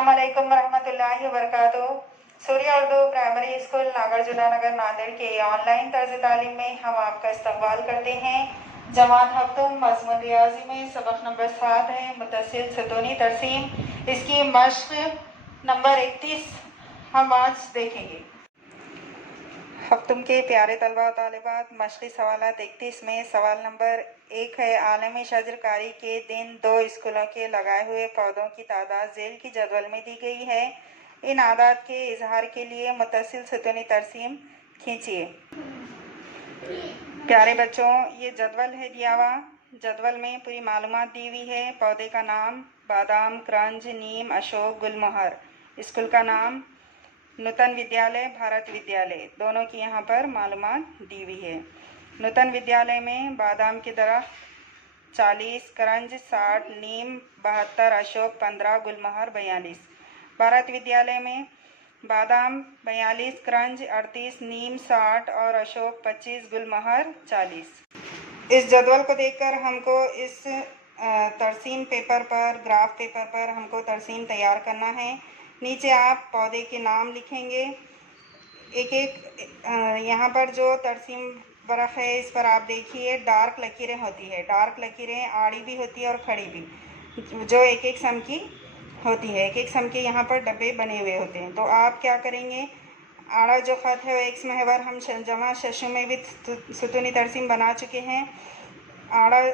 अस्सलामुअलैकुम वरहमतुल्लाहि वबरकातुहू। Surya Urdu primary school Nagarjuna नगर नांदेड़ के ऑनलाइन तर्ज तालीम में हम आपका इस्तकबाल करते हैं। जमात हफ्तुम मज़मून रियाजी में सबक नंबर 7 है मुतसिल सुतूनी तरसीम। इसकी मश्क नंबर 31 हम आज देखेंगे। हफ्तुम के प्यारे तलबा और तालिबात, मशक़ी सवालात 31 में सवाल नंबर 1 है, आलमी शजरकारी के दिन 2 स्कूलों के लगाए हुए पौधों की तादाद झेल की जदवल में दी गई है। इन आदात के इजहार के लिए मुतसिल सुतूनी तरसीम खींचिए। प्यारे बच्चों, ये जदवल है दिया हुआ। जदवल में पूरी मालूमात दी हुई है। पौधे का नाम बादाम, क्रंज, नीम, अशोक, गुलमोहर। स्कूल का नाम नूतन विद्यालय, भारत विद्यालय, दोनों की यहाँ पर मालूमात दी हुई है। नूतन विद्यालय में बादाम के दरख्त 40, करंज 60, नीम 72, अशोक 15, गुलमोहर 42। भारत विद्यालय में बादाम 42, करंज 38, नीम 60 और अशोक 25, गुलमोहर 40। इस जदवल को देखकर हमको इस तरसीम पेपर पर, ग्राफ पेपर पर हमको तरसीम तैयार करना है। नीचे आप पौधे के नाम लिखेंगे। एक एक यहाँ पर जो तरसीम बरक़ है इस पर आप देखिए डार्क लकीरें होती है। डार्क लकीरें आड़ी भी होती है और खड़ी भी, जो एक एक सम की होती है। एक एक सम के यहाँ पर डब्बे बने हुए होते हैं। तो आप क्या करेंगे, आड़ा जो ख़त है वो एक्स महवर हम जमा शशु में भी सुतूनी तरसीम बना चुके हैं। आड़ा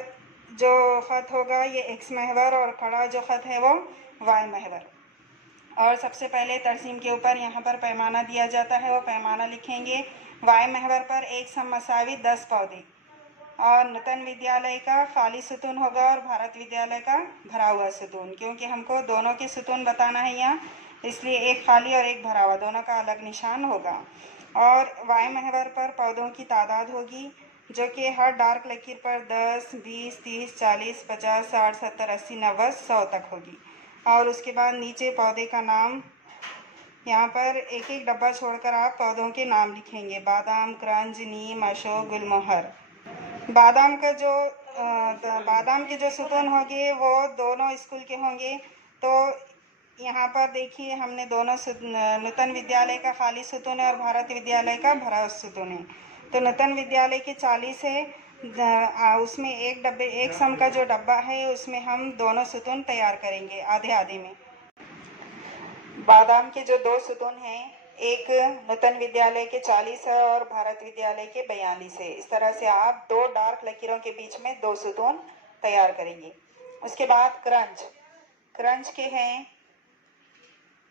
जो ख़त होगा ये एक्स महवर और खड़ा जो ख़त है वो वाई महवर। और सबसे पहले तरसीम के ऊपर यहाँ पर पैमाना दिया जाता है, वो पैमाना लिखेंगे। वाई महवर पर एक सम मसावी 10 पौधे और नूतन विद्यालय का खाली सुतून होगा और भारत विद्यालय का भरा हुआ सुतून, क्योंकि हमको दोनों के सुतून बताना है यहाँ, इसलिए एक खाली और एक भरा हुआ, दोनों का अलग निशान होगा। और वाई महवर पर पौधों की तादाद होगी जो कि हर डार्क लकीर पर 10, 20, 30, 40, 50, 60, 70, 80, 90, 100 तक होगी। और उसके बाद नीचे पौधे का नाम, यहाँ पर एक एक डब्बा छोड़कर आप पौधों के नाम लिखेंगे। बादाम, क्रंज, नीम, अशोक, गुलमोहर। बादाम के जो सुतून होंगे वो दोनों स्कूल के होंगे। तो यहाँ पर देखिए हमने दोनों नूतन विद्यालय का खाली सुतून है और भारत विद्यालय का भरा सुतून है। तो नूतन विद्यालय के 40 है, उसमें एक सम का जो डब्बा है उसमें हम दोनों सुतून तैयार करेंगे आधे आधे में। बादाम के जो 2 सुतून हैं, एक नूतन विद्यालय के 40 है और भारत विद्यालय के 42 है। इस तरह से आप 2 डार्क लकीरों के बीच में 2 सुतून तैयार करेंगे। उसके बाद क्रंज के हैं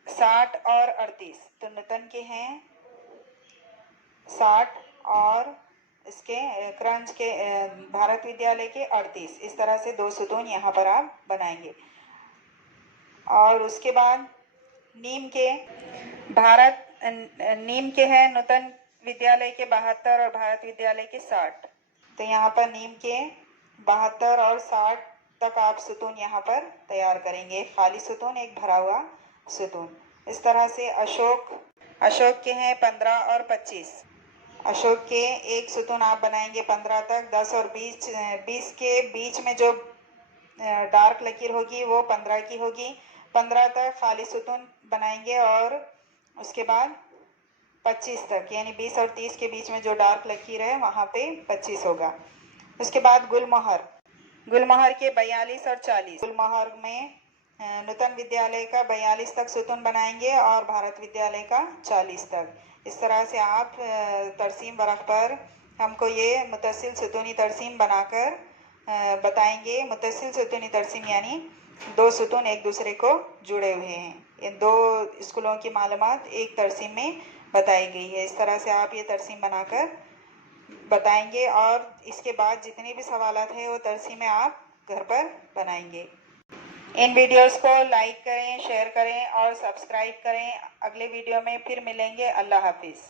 60 और 38, तो नूतन के हैं 60 और इसके क्रंज के भारत विद्यालय के 38। इस तरह से 2 सुतून यहाँ पर आप बनाएंगे। और उसके बाद नीम के हैं नूतन विद्यालय के 72 और भारत विद्यालय के 60। तो यहाँ पर नीम के 72 और 60 तक आप सुतून यहाँ पर तैयार करेंगे, खाली सुतून, एक भरा हुआ सुतून। इस तरह से अशोक के हैं 15 और 25। अशोक के एक सुतून आप बनाएंगे 15 तक। 10 और 20 के बीच में जो डार्क लकीर होगी वो 15 की होगी। 15 तक खाली सुतून बनाएंगे और उसके बाद 25 तक, यानी 20 और 30 के बीच में जो डार्क लकीर है वहाँ पे 25 होगा। उसके बाद गुलमोहर के 42 और 40। गुलमोहर में नूतन विद्यालय का 42 तक सुतून बनाएंगे और भारत विद्यालय का 40 तक। इस तरह से आप तरसीम बरक़ पर हमको ये मुतसिल सुतूनी तरसीम बनाकर बताएंगे। मुतसिल सुतूनी तरसीम यानी 2 सुतून एक दूसरे को जुड़े हुए हैं। इन 2 स्कूलों की मालूमात एक तरसीम में बताई गई है। इस तरह से आप ये तरसीम बनाकर बताएंगे और इसके बाद जितने भी सवालात हैं वो तरसीमें आप घर पर बनाएंगे। इन वीडियोस को लाइक करें, शेयर करें और सब्सक्राइब करें। अगले वीडियो में फिर मिलेंगे। अल्लाह हाफिज़।